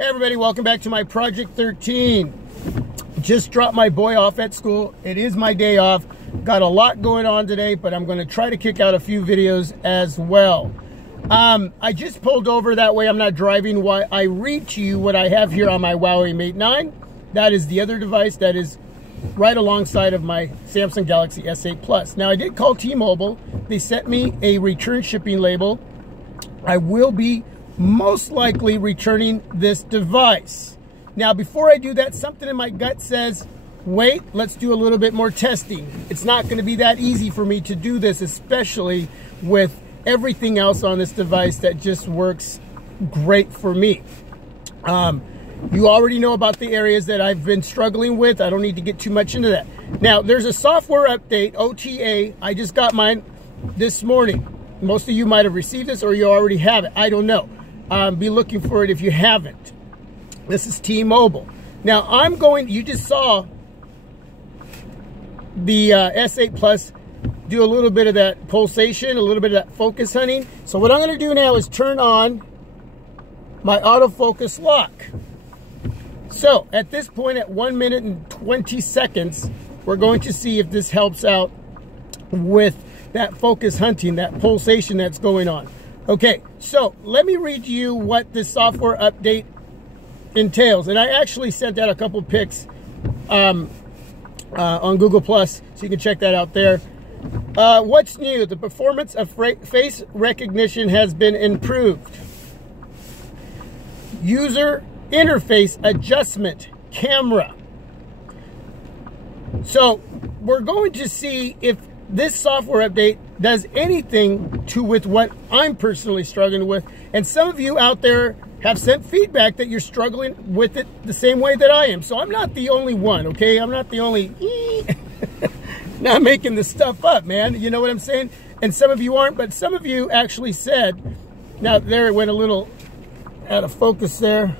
Hey everybody, welcome back to my Project 13. Just dropped my boy off at school. It is my day off. Got a lot going on today, but I'm going to try to kick out a few videos as well. I just pulled over, that way I'm not driving while I read to you what I have here on my Huawei Mate 9. That is the other device that is right alongside of my Samsung Galaxy S8 Plus. Now I did call T-Mobile. They sent me a return shipping label. I will be most likely returning this device. Now before I do that, something in my gut says, wait, let's do a little bit more testing. It's not going to be that easy for me to do this, especially with everything else on this device that just works great for me. You already know about the areas that I've been struggling with. I don't need to get too much into that. Now, there's a software update, OTA. I just got mine this morning. Most of you might have received this or you already have it. I don't know. Be looking for it if you haven't. This is T-Mobile. Now, you just saw the S8 Plus do a little bit of that pulsation, a little bit of that focus hunting. So what I'm going to do now is turn on my autofocus lock. So at this point, at 1 minute and 20 seconds, we're going to see if this helps out with that focus hunting, that pulsation that's going on. Okay, so let me read you what this software update entails. And I actually sent out a couple pics on Google Plus, so you can check that out there. What's new? The performance of face recognition has been improved. User interface adjustment camera. So we're going to see if this software update does anything with what I'm personally struggling with. And some of you out there have sent feedback that you're struggling with it the same way that I am. So I'm not the only one, okay? I'm not the only not making this stuff up, man. You know what I'm saying? And some of you aren't, but some of you actually said, now there it went a little out of focus there.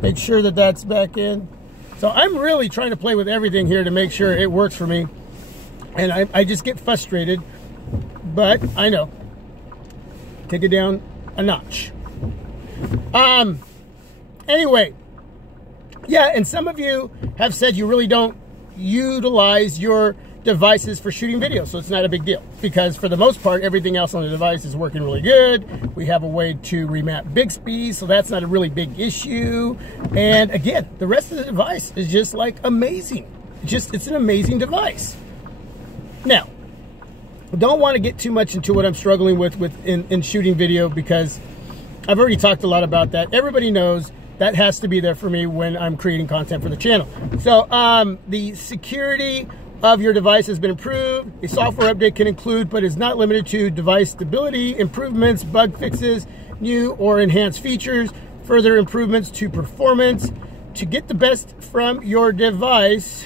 Make sure that that's back in. So I'm really trying to play with everything here to make sure it works for me. And I just get frustrated, but I know. Take it down a notch. Anyway, yeah, and some of you have said you really don't utilize your devices for shooting video, so it's not a big deal, because for the most part, everything else on the device is working really good. We have a way to remap Bixby, so that's not a really big issue. And again, the rest of the device is just like amazing. It's an amazing device. Now, don't want to get too much into what I'm struggling with in shooting video, because I've already talked a lot about that. Everybody knows that has to be there for me when I'm creating content for the channel. So the security of your device has been improved. A software update can include, but is not limited to, device stability improvements, bug fixes, new or enhanced features, further improvements to performance. To get the best from your device,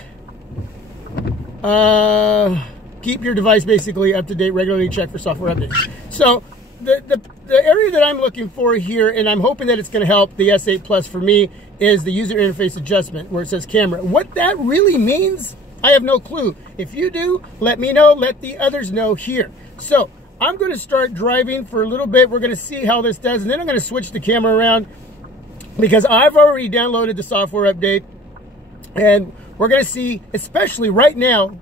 keep your device basically up to date, regularly check for software updates. So the area that I'm looking for here, and I'm hoping that it's going to help the S8 Plus for me, is the user interface adjustment where it says camera. What that really means, I have no clue. If you do, let me know, let the others know here. So I'm going to start driving for a little bit. We're going to see how this does, and then I'm going to switch the camera around, because I've already downloaded the software update, and we're going to see, especially right now,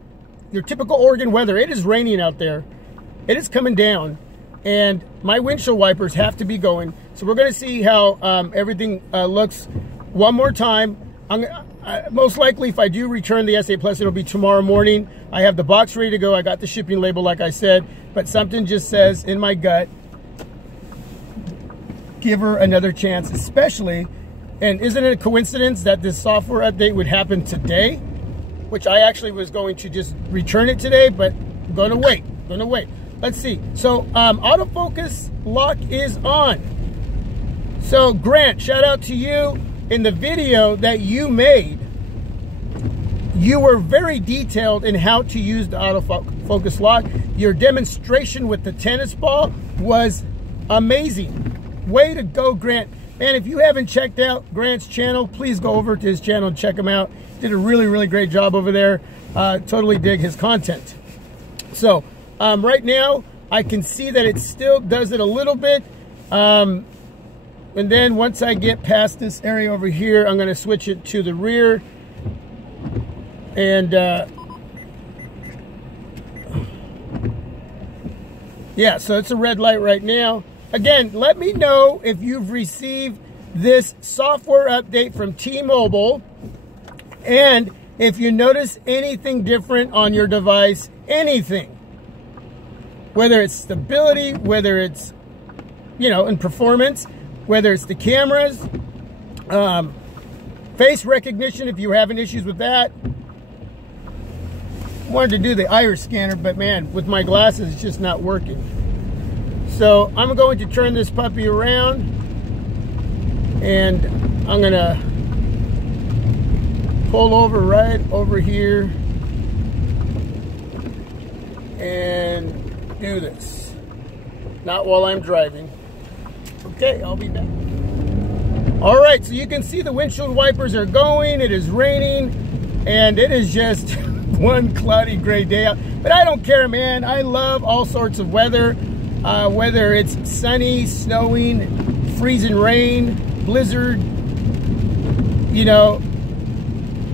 your typical Oregon weather. It is raining out there. It is coming down, and my windshield wipers have to be going. So we're going to see how everything looks one more time. Most likely, if I do return the S8 Plus, it'll be tomorrow morning. I have the box ready to go. I got the shipping label, like I said, but something just says in my gut, give her another chance, especially, and isn't it a coincidence that this software update would happen today? Which I actually was going to just return it today, but I'm gonna wait, Let's see. So autofocus lock is on. So Grant, shout out to you. In the video that you made, you were very detailed in how to use the autofocus lock. Your demonstration with the tennis ball was amazing. Way to go, Grant. Man, if you haven't checked out Grant's channel, please go over to his channel and check him out. Did a really, really great job over there. Totally dig his content. So right now, I can see that it still does it a little bit. And then once I get past this area over here, I'm going to switch it to the rear. And yeah, so it's a red light right now. Again, let me know if you've received this software update from T-Mobile, and if you notice anything different on your device, anything. Whether it's stability, whether it's, in performance, whether it's the cameras, face recognition, if you're having issues with that. Wanted to do the iris scanner, but man, with my glasses, it's just not working. So I'm going to turn this puppy around, and I'm going to pull over right over here and do this. Not while I'm driving. Okay, I'll be back. All right, so you can see the windshield wipers are going. It is raining, and it is just one cloudy gray day out. But I don't care, man. I love all sorts of weather, whether it's sunny, snowing, freezing rain, blizzard,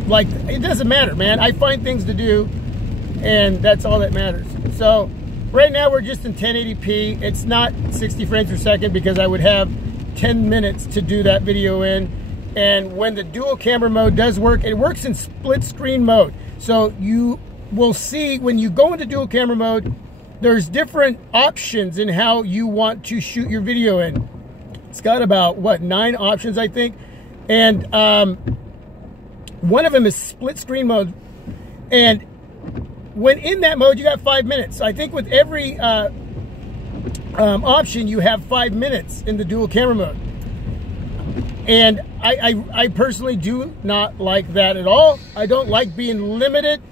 like, it doesn't matter, man. I find things to do, and that's all that matters. So right now we're just in 1080p. It's not 60 frames per second because I would have 10 minutes to do that video in. And when the dual camera mode does work, it works in split screen mode. So you will see when you go into dual camera mode, there's different options in how you want to shoot your video in. It's got about, 9 options, I think. And one of them is split screen mode. And when in that mode, you got 5 minutes. So I think with every option, you have 5 minutes in the dual camera mode. And I personally do not like that at all. I don't like being limited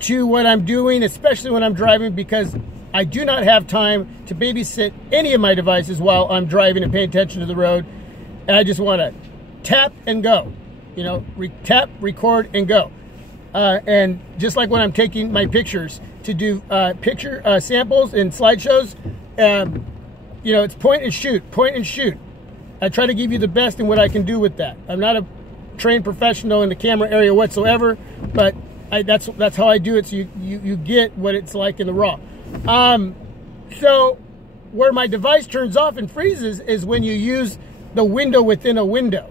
to what I'm doing, especially when I'm driving, because I do not have time to babysit any of my devices while I'm driving and paying attention to the road. And I just want to tap and go, tap, record, and go. And just like when I'm taking my pictures to do picture samples and slideshows, it's point and shoot. I try to give you the best in what I can do with that. I'm not a trained professional in the camera area whatsoever, but that's how I do it, so you get what it's like in the raw. So where my device turns off and freezes is when you use the window within a window.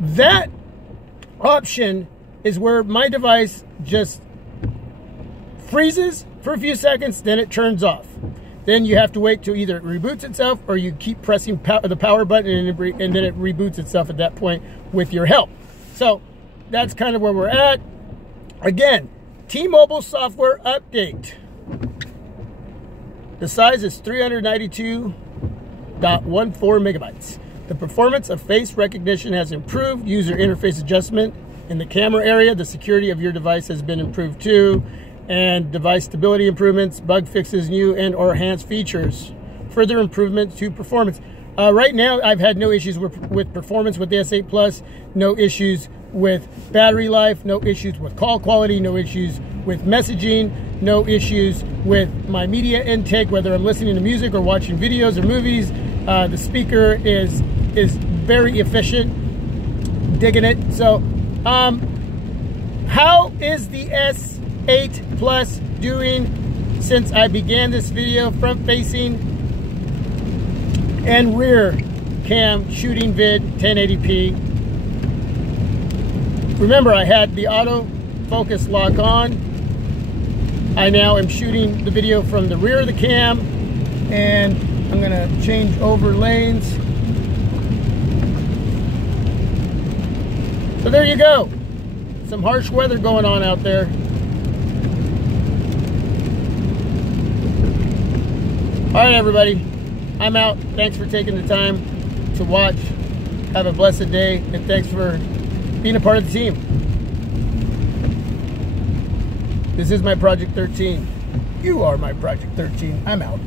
That option is where my device just freezes for a few seconds, then it turns off. Then you have to wait till either it reboots itself or you keep pressing the power button and then it reboots itself at that point with your help. So that's kind of where we're at. Again, T-Mobile software update. The size is 392.14 megabytes. The performance of face recognition has improved. User interface adjustment in the camera area. The security of your device has been improved too. And device stability improvements, bug fixes, new and or enhanced features. Further improvements to performance. Right now, I've had no issues with performance with the S8 Plus, no issues with battery life, no issues with call quality, no issues with messaging, no issues with my media intake, whether I'm listening to music or watching videos or movies. The speaker is very efficient, digging it. So, how is the S8 Plus doing since I began this video? Front facing and rear cam shooting vid 1080p. Remember, I had the auto focus lock on. I now am shooting the video from the rear of the cam, and I'm gonna change over lanes. So there you go. Some harsh weather going on out there. All right, everybody, I'm out. Thanks for taking the time to watch. Have a blessed day, and thanks for being a part of the team. This is my Project 13. You are my Project 13. I'm out.